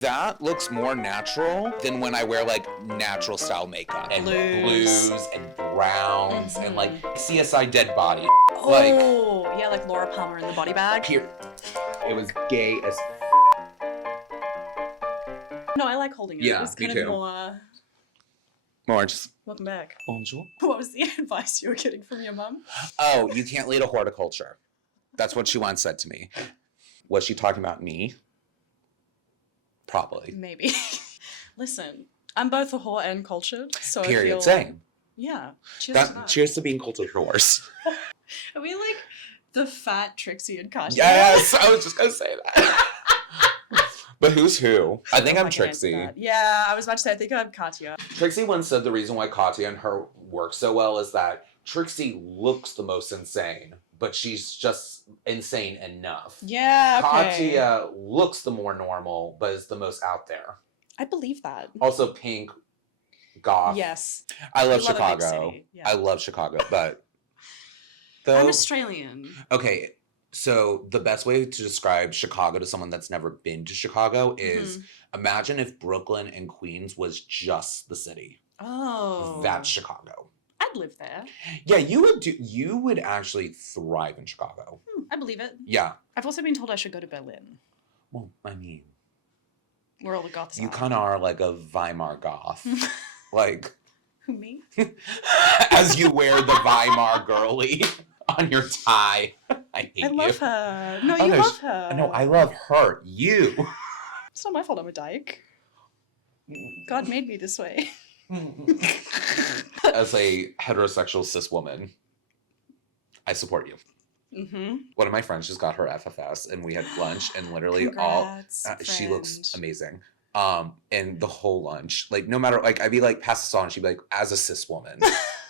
That looks more natural than when I wear like natural style makeup and blues and browns and like CSI Dead Body. Oh, yeah, like Laura Palmer in the body bag. Here, it was gay as No, I like holding it. Yeah, It's me kind of too. more. just Welcome back. bonjour. What was the advice you were getting from your mum? Oh, you can't lead a horticulture. That's what she once said to me. Was she talking about me? Probably. Maybe. Listen, I'm both a whore and cultured, so Period. I feel... Same. Yeah. Cheers to that. Cheers to being cultured whores. Are we like the fat Trixie and Katya? Yes, I was just gonna say that. But who's who? I think Oh, I'm I can answer Trixie. that. Yeah, I was about to say, I think I'm Katya. Trixie once said the reason why Katya and her work so well is that Trixie looks the most insane, but she's just insane enough. Yeah, okay. Katya looks the more normal, but is the most out there. I believe that. Also pink, goth. Yes. I love a big Chicago. city. Yeah. I love Chicago, but... I'm Australian. Okay, so the best way to describe Chicago to someone that's never been to Chicago is imagine if Brooklyn and Queens was just the city. Oh. That's Chicago. I'd live there. Yeah, you would actually thrive in Chicago. I believe it. Yeah. I've also been told I should go to Berlin, Well, I mean, where all the goths you are. kind of are like a Weimar goth. Like, Who, me? as you wear the Weimar girly on your tie. I hate you. I love her. No, Oh, you no, love her. No, I love her. You. It's not my fault I'm a dyke. God made me this way. As a heterosexual cis woman, I support you. One of my friends just got her FFS, and we had lunch, and literally Congrats, she looks friend. amazing. And the whole lunch, like no matter, like I'd be like pass this on, and she'd be like, as a cis woman,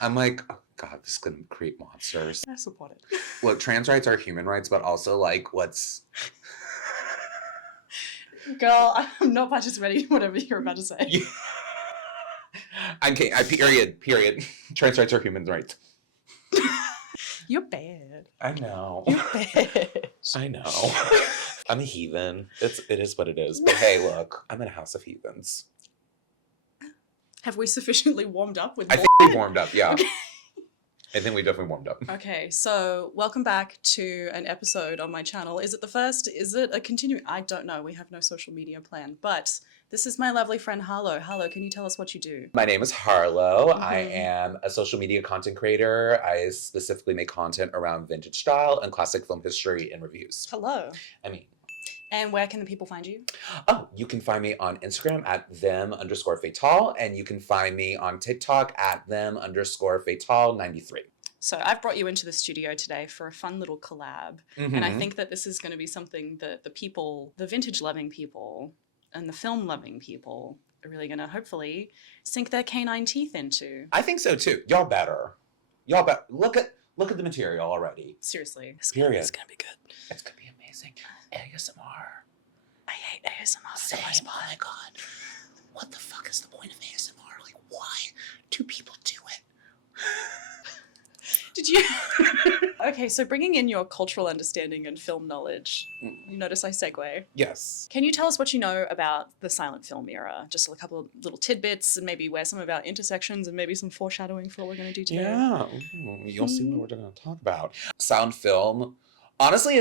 I'm like, oh God, this is gonna create monsters. I support it. Look, trans rights are human rights, but also like what's. Girl, I'm not participating in whatever you're about to say. I'm kidding. Period. Trans rights are human rights. You're bad. I know. You're bad. I know. I'm a heathen. It is what it is. But hey, look, I'm in a house of heathens. Have we sufficiently warmed up with I more? think we warmed up, yeah. Okay. I think we definitely warmed up. Okay, so welcome back to an episode on my channel. Is it the first? Is it a continuing? I don't know. We have no social media plan. But this is my lovely friend Harlow. Harlow, can you tell us what you do? My name is Harlow. I am a social media content creator. I specifically make content around vintage style and classic film history and reviews. Hello. And where can the people find you? Oh, you can find me on Instagram at them_fatale, and you can find me on TikTok at them_fatale93. So I've brought you into the studio today for a fun little collab. And I think that this is going to be something that the people, the vintage loving people and the film loving people are really going to hopefully sink their canine teeth into. I think so too. Y'all better. Look at the material already. Seriously. Period. It's going to be good. It's going to be amazing. ASMR. I hate ASMR. Same. Oh my God. What the fuck is the point of ASMR? Like, why do people do it? Did you? Okay, so bringing in your cultural understanding and film knowledge, you notice I segue. Yes. Can you tell us what you know about the silent film era? Just a couple of little tidbits and maybe where some of our intersections and maybe some foreshadowing for what we're going to do today. Yeah. You'll see what we're going to talk about. Sound film, honestly,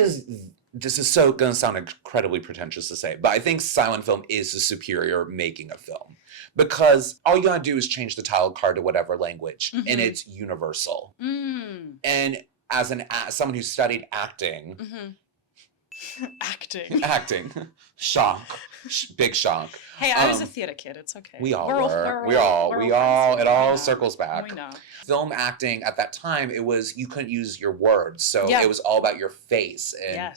this is so going to sound incredibly pretentious to say, but I think silent film is the superior making of film because all you got to do is change the title card to whatever language and it's universal. And as someone who studied acting, acting, shock, big shock. Hey, I was a theater kid. It's okay. We all it all circles back. We know. Film acting at that time, you couldn't use your words. So it was all about your face and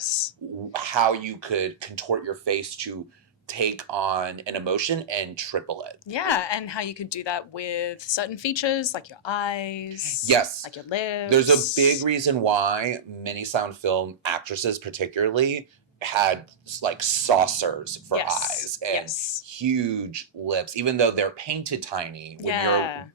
how you could contort your face to take on an emotion and triple it. Yeah, and how you could do that with certain features like your eyes. Yes. Like your lips. There's a big reason why many sound film actresses particularly had like saucers for eyes and huge lips, even though they're painted tiny.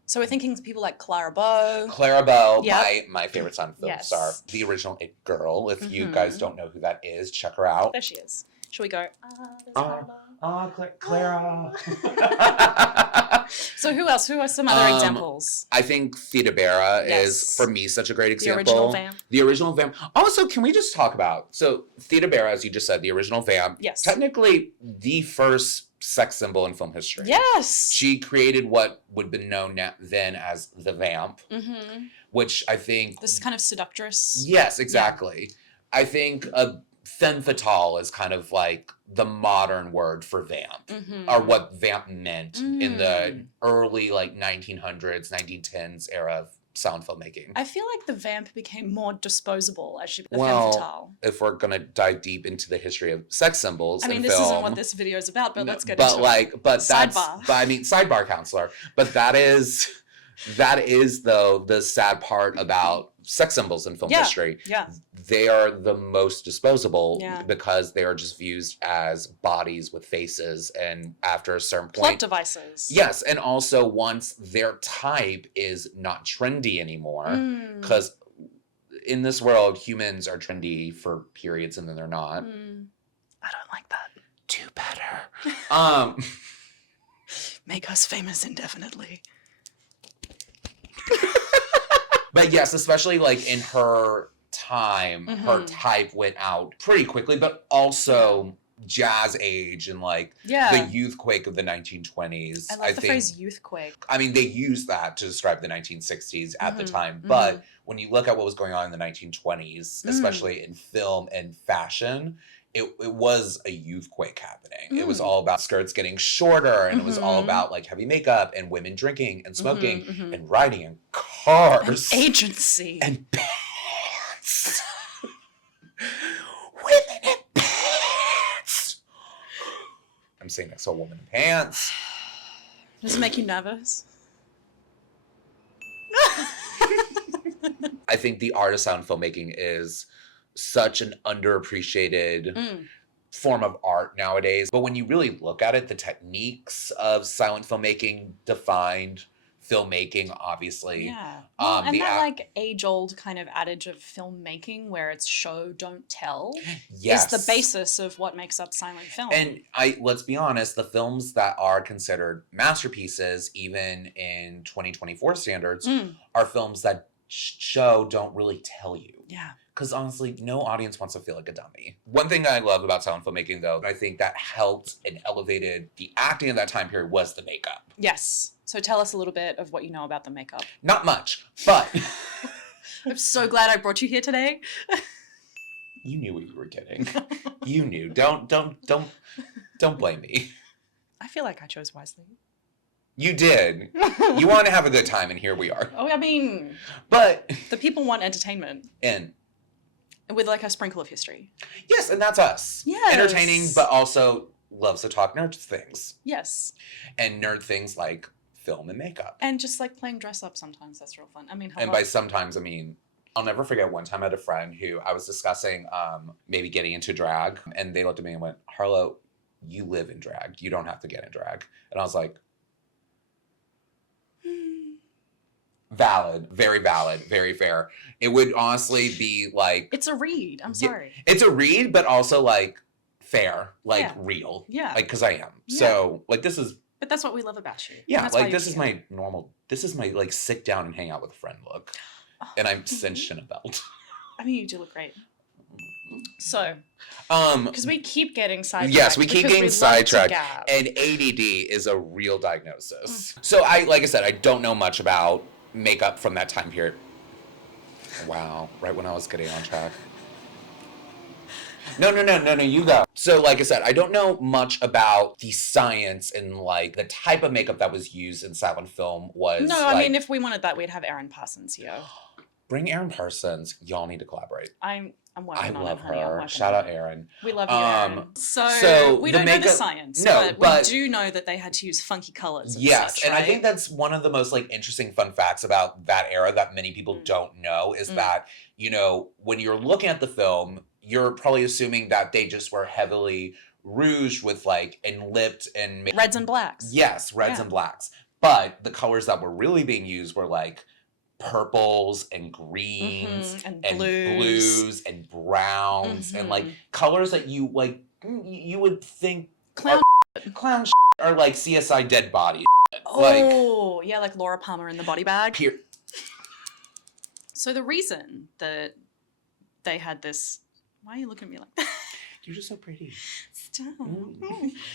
So we're thinking people like Clara Bow. My favorite sound film star, the original It Girl. If you guys don't know who that is, check her out. There she is. Shall we go? Clara. So who else? Who are some other examples? I think Theda Bara is, for me, such a great example. The original Vamp. Also, can we just talk about, so Theda Bara, as you just said, the original Vamp. Yes. Technically, the first sex symbol in film history. Yes. She created what would have been known then as the Vamp, which I think... This kind of seductress. Yes, exactly. Yeah. I think femme fatale is kind of like the modern word for vamp, or what vamp meant in the early 1900s, 1910s era of sound filmmaking. I feel like the vamp became more disposable as she became femme fatale. If we're gonna dive deep into the history of sex symbols, I mean, this isn't what this video is about, but let's get into it. But sidebar counselor. But that is though the sad part about sex symbols in film history. Yeah. They are the most disposable because they are just viewed as bodies with faces, and after a certain point... Plot devices. Yes, and also once their type is not trendy anymore, because in this world, humans are trendy for periods and then they're not. I don't like that. Do better. Make us famous indefinitely. But yes, especially in her time, her type went out pretty quickly, but also jazz age and the youthquake of the 1920s. I like the phrase youthquake. I mean, they used that to describe the 1960s at the time, but when you look at what was going on in the 1920s, especially in film and fashion, it was a youthquake happening. It was all about skirts getting shorter, and it was all about heavy makeup and women drinking and smoking and riding in cars. And agency. And pants. Women in pants. I'm saying next to a woman in pants. Does it make you nervous? I think the art of sound filmmaking is such an underappreciated form of art nowadays. But when you really look at it, the techniques of silent filmmaking defined filmmaking, obviously. Yeah. Well, and that age-old kind of adage of filmmaking where it's show, don't tell is the basis of what makes up silent film. And let's be honest, the films that are considered masterpieces, even in 2024 standards, are films that show, don't really tell you. Yeah. Because honestly, no audience wants to feel like a dummy. One thing that I love about silent filmmaking, though, I think that helped and elevated the acting of that time period was the makeup. Yes. So tell us a little bit of what you know about the makeup. Not much, but... I'm so glad I brought you here today. You knew what you were getting. You knew. Don't blame me. I feel like I chose wisely. You did. You wanted to have a good time, and here we are. Oh, I mean... But... The people want entertainment. And... With a sprinkle of history. Yes, and that's us. Yes. Entertaining, but also loves to talk nerd things. Yes. And nerd things like film and makeup. And just playing dress up sometimes. That's real fun. I mean, and by sometimes, I mean... I'll never forget one time I had a friend who I was discussing maybe getting into drag, and they looked at me and went, Harlow, you live in drag. You don't have to get in drag. And I was like... Valid, very fair. It would honestly be it's a read. I'm sorry. It's a read, but also fair, real. Yeah. Because I am. Yeah. So this is. But that's what we love about you. Yeah. This is my normal. This is my sit down and hang out with a friend look, and I'm cinched in a belt. I mean, you do look great. So. Because we keep getting sidetracked. Yes, we keep getting sidetracked, and ADD is a real diagnosis. So like I said, I don't know much about makeup from that time period. Wow, right when I was getting on track. No, you go. So like I said, I don't know much about the science and the type of makeup that was used in silent film was. No, I mean, if we wanted that, we'd have Erin Parsons here. Bring Erin Parsons. Y'all need to collaborate. I'm working on it. I love her. Shout out Erin. We love you, Erin. So we don't know the science, but we do know that they had to use funky colors. Yes, and I think that's one of the most interesting fun facts about that era that many people don't know is that, when you're looking at the film, you're probably assuming that they just were heavily rouged with and lipped and reds and blacks. Yes, reds and blacks. But the colors that were really being used were purples and greens and blues and browns and colors that you you would think clown Clown or like CSI dead body. Oh, yeah, like Laura Palmer in the body bag. Here. So the reason that they had this... Why are you looking at me like that? You're just so pretty. Stop.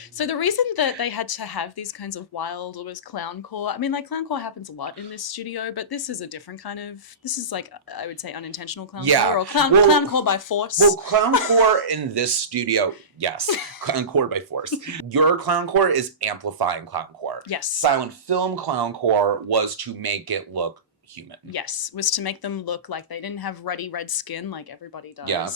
So the reason that they had to have these kinds of wild, almost clowncore, I mean, like, clowncore happens a lot in this studio, but this is a different kind of, this is like, I would say unintentional clowncore, or clowncore by force. Well, clowncore in this studio, yes. Clowncore by force. Your clowncore is amplifying clowncore. Yes. Silent film clowncore was to make it look human. Yes, was to make them look like they didn't have ruddy red skin like everybody does. Yeah.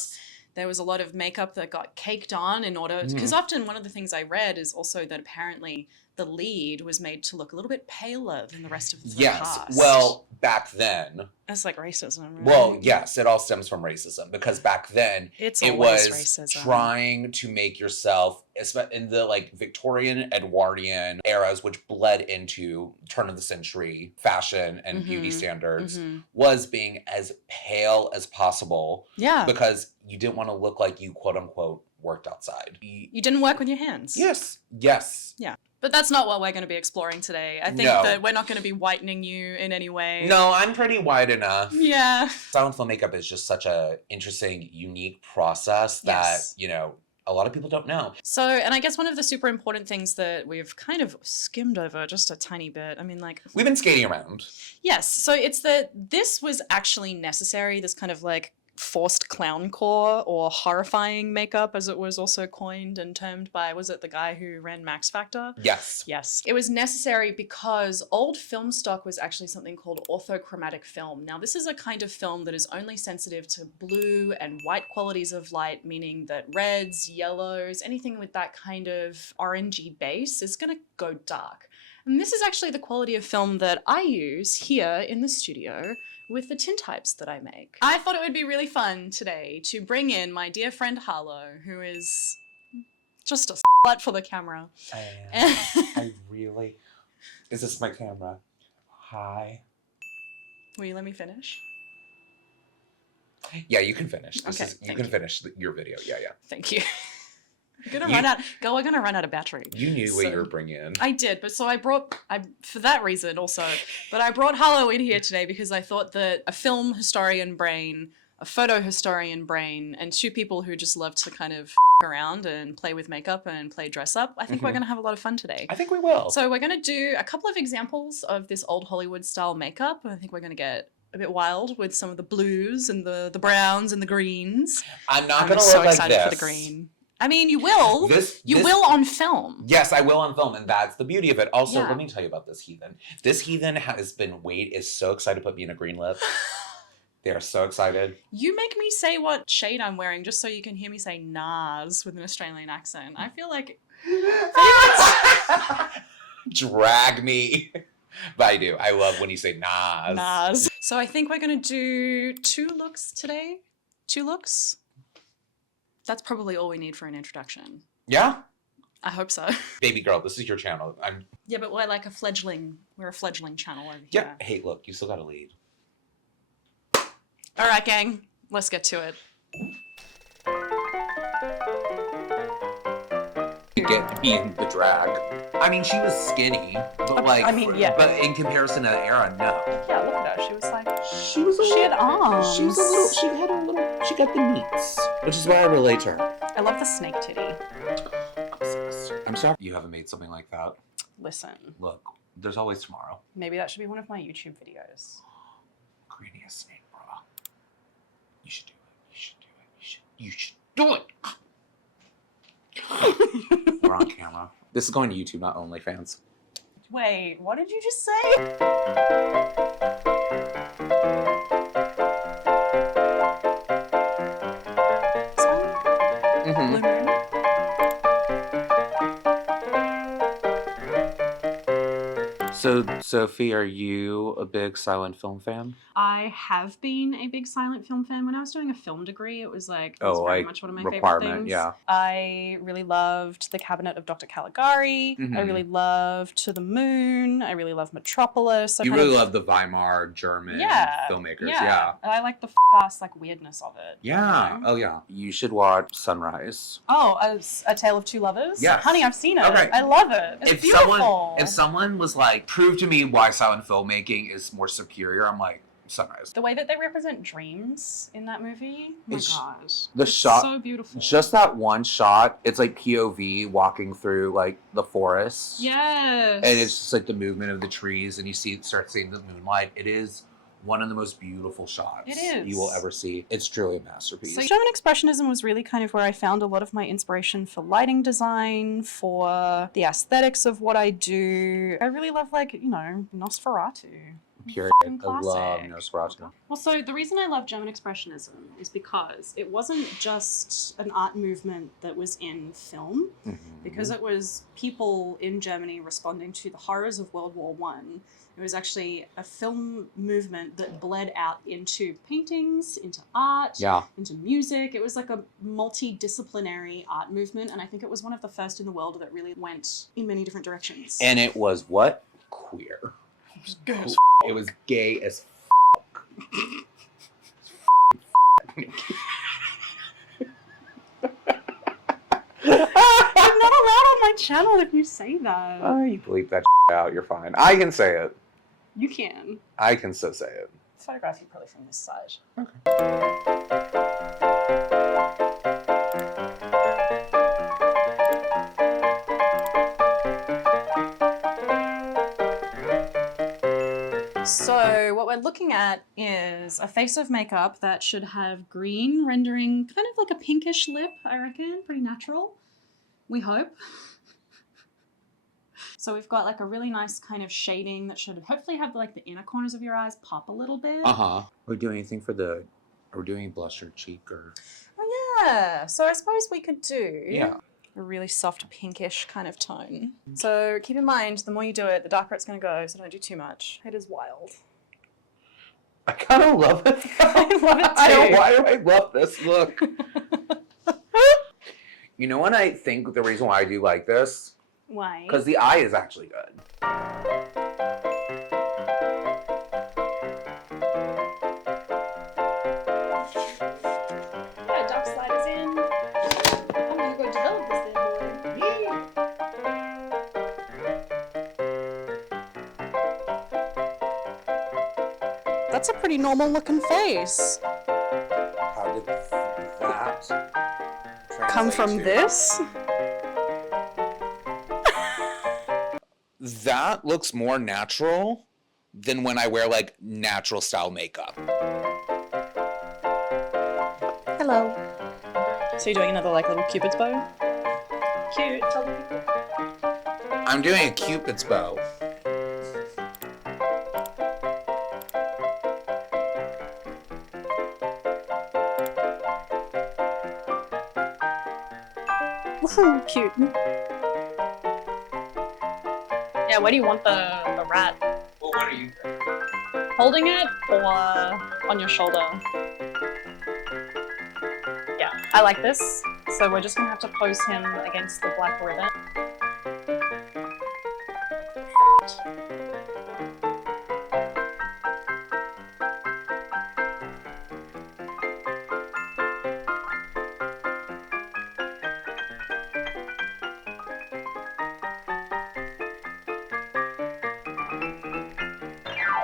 There was a lot of makeup that got caked on in order... Because often one of the things I read is also that apparently the lead was made to look a little bit paler than the rest of the cast. Yes. Well, back then... That's like racism, right? Well, yes, it all stems from racism. Because back then, it was racism. Trying to make yourself... in the like Victorian, Edwardian eras, which bled into turn of the century fashion and beauty standards, was being as pale as possible. Yeah. Because you didn't want to look like you, quote unquote, worked outside. You didn't work with your hands. Yes. Yes. Yeah. But that's not what we're going to be exploring today. I think that we're not going to be whitening you in any way. No, I'm pretty white enough. Yeah. Silent film makeup is just such a interesting, unique process that, you know, a lot of people don't know. So, and I guess one of the super important things that we've kind of skimmed over just a tiny bit, I mean, like... We've been skating around. Yes. So it's that this was actually necessary, this kind of like forced clowncore or horrifying makeup, as it was also coined and termed by, was it the guy who ran Max Factor? Yes. Yes. It was necessary because old film stock was actually something called orthochromatic film. Now, this is a kind of film that is only sensitive to blue and white qualities of light, meaning that reds, yellows, anything with that kind of orangey base is going to go dark. And this is actually the quality of film that I use here in the studio with the tintypes that I make. I thought it would be really fun today to bring in my dear friend Harlow, who is just a slut for the camera. I am. I really... Is this my camera? Hi. Will you let me finish? Yeah, you can finish. You can finish your video. Yeah. Thank you. We're gonna run out of battery. You knew what you were bringing in. I did, but so I for that reason also, but I brought Harlow in here today because I thought that a film historian brain, a photo historian brain, and two people who just love to kind of around and play with makeup and play dress up, I think we're gonna have a lot of fun today. I think we will. So we're gonna do a couple of examples of this old Hollywood style makeup. I think we're gonna get a bit wild with some of the blues and the browns and the greens. I'm not gonna look so like excited this. for the green. I mean, you will. You will on film. Yes, I will on film, and that's the beauty of it. Also, let me tell you about this heathen. This heathen is so excited to put me in a green lip. They are so excited. You make me say what shade I'm wearing just so you can hear me say Nas with an Australian accent. I feel like... Drag me. But I do. I love when you say Nas. Nas. So I think we're going to do 2 looks today. 2 looks. That's probably all we need for an introduction. Yeah? I hope so. Baby girl, this is your channel. Yeah, but we're like a fledgling channel over here. Yeah. Hey, look, you still got to lead. All right, gang. Let's get to it. Get being the drag. I mean, she was skinny, but but in comparison to the era, no. Yeah, look at her. She was like, she had arms. She got the meats, which is why I relate to her. I love the snake titty. I'm sorry you haven't made something like that. Listen. Look, there's always tomorrow. Maybe that should be one of my YouTube videos. Creating a snake bra. You should do it. You should do it. We're on camera. This is going to YouTube, not OnlyFans. Wait, what did you just say? Blue Moon. So, Sophie, are you a big silent film fan? I have been a big silent film fan. When I was doing a film degree, it was very like, much one of my favorite requirement, things. yeah. I really loved The Cabinet of Dr. Caligari. I really loved To the Moon. I really loved Metropolis. You really love the Weimar German filmmakers, yeah. And I like the f***ass weirdness of it. Yeah. You know? Oh, yeah. You should watch Sunrise. Oh, A Tale of Two Lovers? Yes. Honey, I've seen it. Okay. I love it. It's beautiful. If someone was like, prove to me why silent filmmaking is more superior, I'm like, Sunrise. The way that they represent dreams in that movie, oh my gosh. It's so beautiful. Just that one shot, it's like POV walking through like the forest. Yes. And it's just like the movement of the trees and you start seeing the moonlight. It is one of the most beautiful shots you will ever see. It's truly a masterpiece. So German Expressionism was really kind of where I found a lot of my inspiration for lighting design, for the aesthetics of what I do. I really love Nosferatu. Period. I love Nosferatu. Well, so the reason I love German Expressionism is because it wasn't just an art movement that was in film, because it was people in Germany responding to the horrors of World War I. It was actually a film movement that bled out into paintings, into art, into music. It was like a multidisciplinary art movement, and I think it was one of the first in the world that really went in many different directions. And it was what? Queer. It was gay as fuck. I'm not allowed on my channel if you say that. Oh, you bleep that out. You're fine. I can say it. You can. I can so say it. Photograph you probably from this side. Okay. So what we're looking at is a face of makeup that should have green rendering kind of like a pinkish lip, I reckon. Pretty natural. We hope. So we've got like a really nice kind of shading that should hopefully have like the inner corners of your eyes pop a little bit. Are we doing anything for are we doing blush or cheek or? Oh yeah. So I suppose we could do a really soft pinkish kind of tone. So keep in mind, the more you do it, the darker it's going to go, so don't do too much. It is wild. I kind of love it. I love it too. Why do I love this look? You know what I think the reason why I do like this? Why? Because the eye is actually good. Yeah, dark sliders in. I'm gonna go develop this there, boy. That's a pretty normal looking face. How did that Come from this? That looks more natural than when I wear like natural style makeup. Hello. So you're doing another like little Cupid's bow? Cute. Tell the people. I'm doing a Cupid's bow. Ooh, cute. Yeah, where do you want the rat? Well, what are you? Holding it or on your shoulder? Yeah, I like this. So we're just gonna have to pose him against the black ribbon.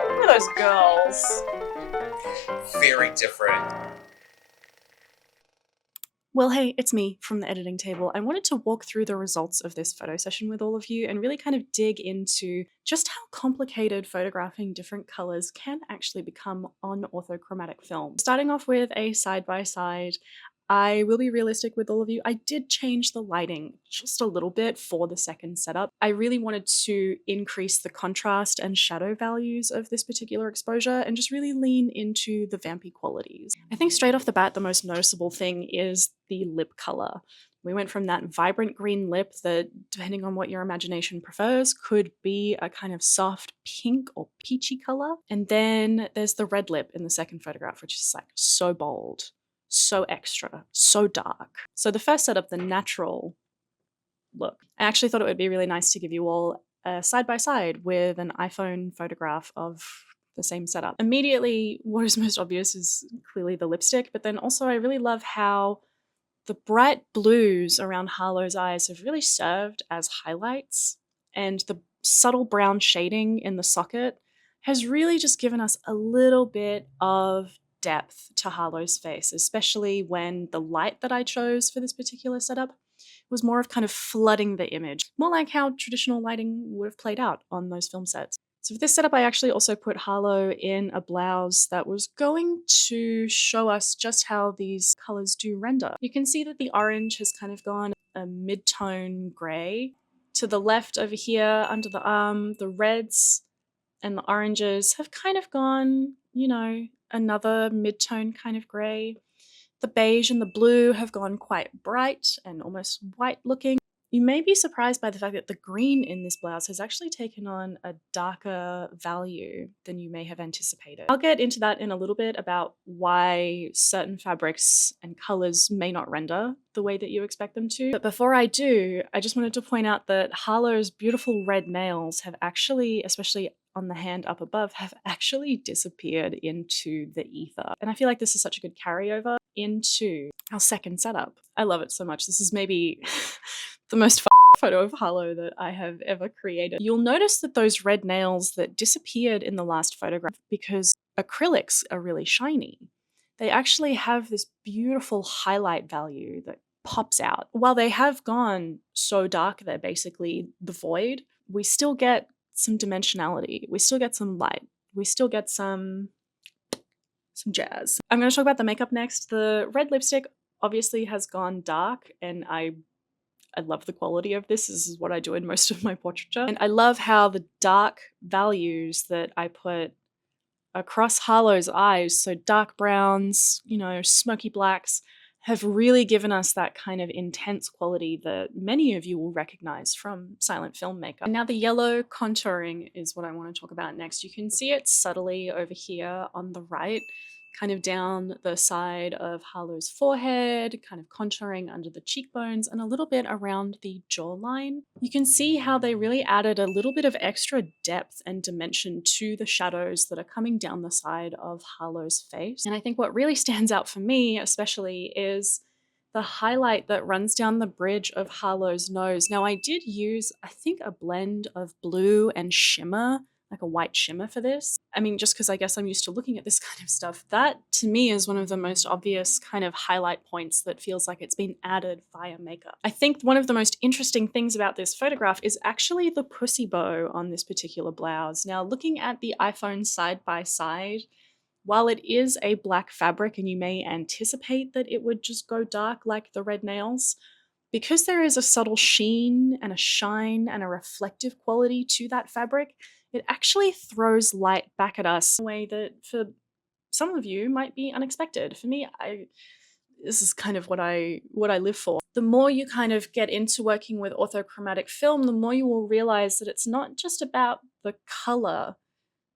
Look at those girls. Very different. Well, hey, it's me from the editing table. I wanted to walk through the results of this photo session with all of you and really kind of dig into just how complicated photographing different colors can actually become on orthochromatic film. Starting off with a side-by-side, I will be realistic with all of you. I did change the lighting just a little bit for the second setup. I really wanted to increase the contrast and shadow values of this particular exposure and just really lean into the vampy qualities. I think straight off the bat, the most noticeable thing is the lip color. We went from that vibrant green lip that, depending on what your imagination prefers, could be a kind of soft pink or peachy color. And then there's the red lip in the second photograph, which is like so bold, so extra, so dark. So the first setup, the natural look, I actually thought it would be really nice to give you all a side-by-side with an iPhone photograph of the same setup. Immediately, what is most obvious is clearly the lipstick, but then also I really love how the bright blues around Harlow's eyes have really served as highlights, and the subtle brown shading in the socket has really just given us a little bit of depth to Harlow's face, especially when the light that I chose for this particular setup was more of kind of flooding the image, more like how traditional lighting would have played out on those film sets. So for this setup, I actually also put Harlow in a blouse that was going to show us just how these colors do render. You can see that the orange has kind of gone a mid-tone gray. To the left over here, under the arm, the reds and the oranges have kind of gone, you know, another mid-tone kind of gray. The beige and the blue have gone quite bright and almost white looking. You may be surprised by the fact that the green in this blouse has actually taken on a darker value than you may have anticipated. I'll get into that in a little bit about why certain fabrics and colors may not render the way that you expect them to. But before I do, I just wanted to point out that Harlow's beautiful red nails have actually, especially on the hand up above, have actually disappeared into the ether. And I feel like this is such a good carryover into our second setup. I love it so much. This is maybe the most photo of Harlow that I have ever created. You'll notice that those red nails that disappeared in the last photograph, because acrylics are really shiny, they actually have this beautiful highlight value that pops out. While they have gone so dark they're basically the void, we still get some dimensionality. We still get some light. We still get some jazz. I'm going to talk about the makeup next. The red lipstick obviously has gone dark, and I love the quality of this. This is what I do in most of my portraiture. And I love how the dark values that I put across Harlow's eyes, so dark browns, you know, smoky blacks, have really given us that kind of intense quality that many of you will recognize from silent film makeup. And now the yellow contouring is what I want to talk about next. You can see it subtly over here on the right, kind of down the side of Harlow's forehead, kind of contouring under the cheekbones and a little bit around the jawline. You can see how they really added a little bit of extra depth and dimension to the shadows that are coming down the side of Harlow's face. And I think what really stands out for me especially is the highlight that runs down the bridge of Harlow's nose. Now I did use, I think, a blend of blue and shimmer, like a white shimmer for this. I mean, just because I guess I'm used to looking at this kind of stuff, that to me is one of the most obvious kind of highlight points that feels like it's been added via makeup. I think one of the most interesting things about this photograph is actually the pussy bow on this particular blouse. Now, looking at the iPhone side by side, while it is a black fabric and you may anticipate that it would just go dark like the red nails, because there is a subtle sheen and a shine and a reflective quality to that fabric, it actually throws light back at us in a way that for some of you might be unexpected. For me, this is kind of what I live for. The more you kind of get into working with orthochromatic film, the more you will realize that it's not just about the color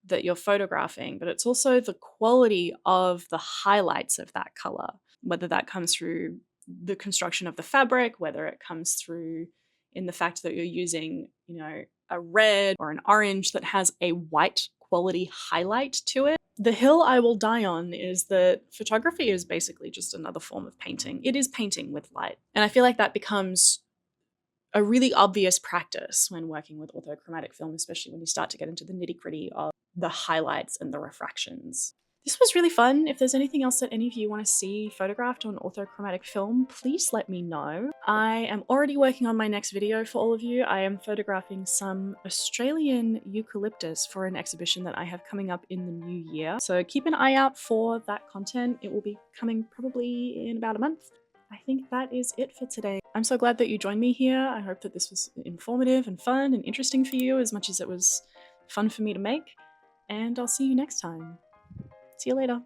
that you're photographing, but it's also the quality of the highlights of that color, whether that comes through the construction of the fabric, whether it comes through in the fact that you're using, you know, a red or an orange that has a white quality highlight to it. The hill I will die on is that photography is basically just another form of painting. It is painting with light. And I feel like that becomes a really obvious practice when working with orthochromatic film, especially when you start to get into the nitty-gritty of the highlights and the refractions. This was really fun. If there's anything else that any of you want to see photographed on orthochromatic film, please let me know. I am already working on my next video for all of you. I am photographing some Australian eucalyptus for an exhibition that I have coming up in the new year. So keep an eye out for that content. It will be coming probably in about a month. I think that is it for today. I'm so glad that you joined me here. I hope that this was informative and fun and interesting for you as much as it was fun for me to make. And I'll see you next time. See you later.